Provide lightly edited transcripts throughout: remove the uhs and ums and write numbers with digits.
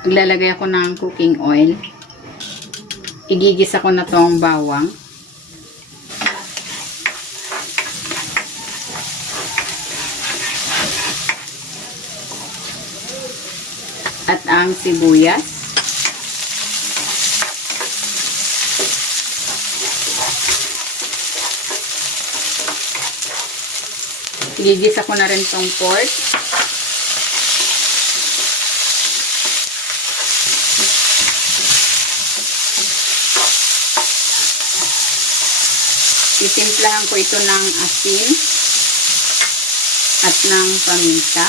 Maglalagay ako ng cooking oil. Igigisa ko na tong bawang. At ang sibuyas. Igigisa ko na rin tong pork. Itimplahan ko ito ng asin at ng paminta.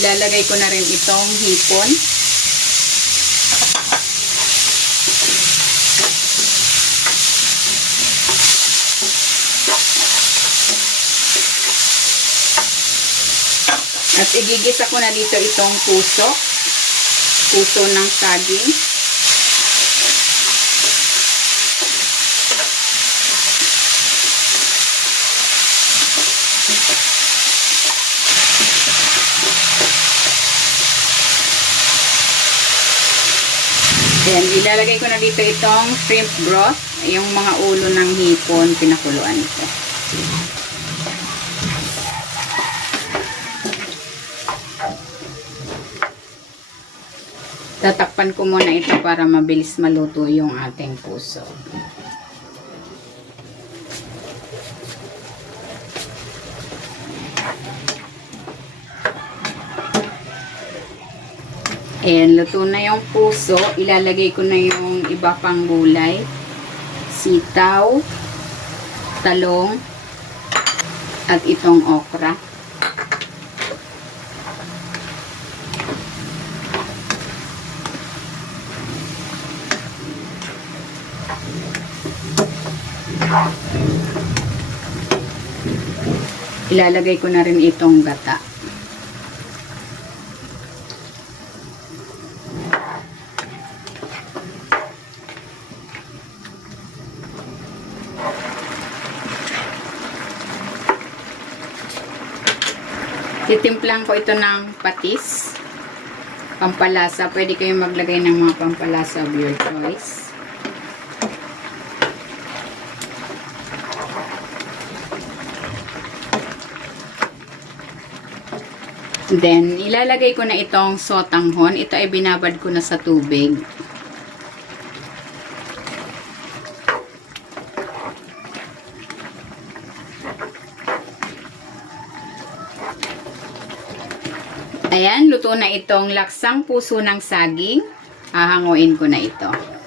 Ilalagay ko na rin itong hipon. At igigisa ko na dito itong puso ng saging. Then, ilalagay ko na dito itong shrimp broth, yung mga ulo ng hipon, pinakuluan ito. Tatakpan ko muna ito para mabilis maluto yung ating puso. Ayan, luto na yung puso. Ilalagay ko na yung iba pang gulay. Sitaw, talong, at itong okra. Ilalagay ko na rin itong gata. Titimplang ko ito ng patis. Pampalasa. Pwede kayong maglagay ng mga pampalasa of your choice. Then, ilalagay ko na itong sotanghon. Ito ay binabad ko na sa tubig. Ayan, luto na itong laksang puso ng saging. Hahanguin ko na ito.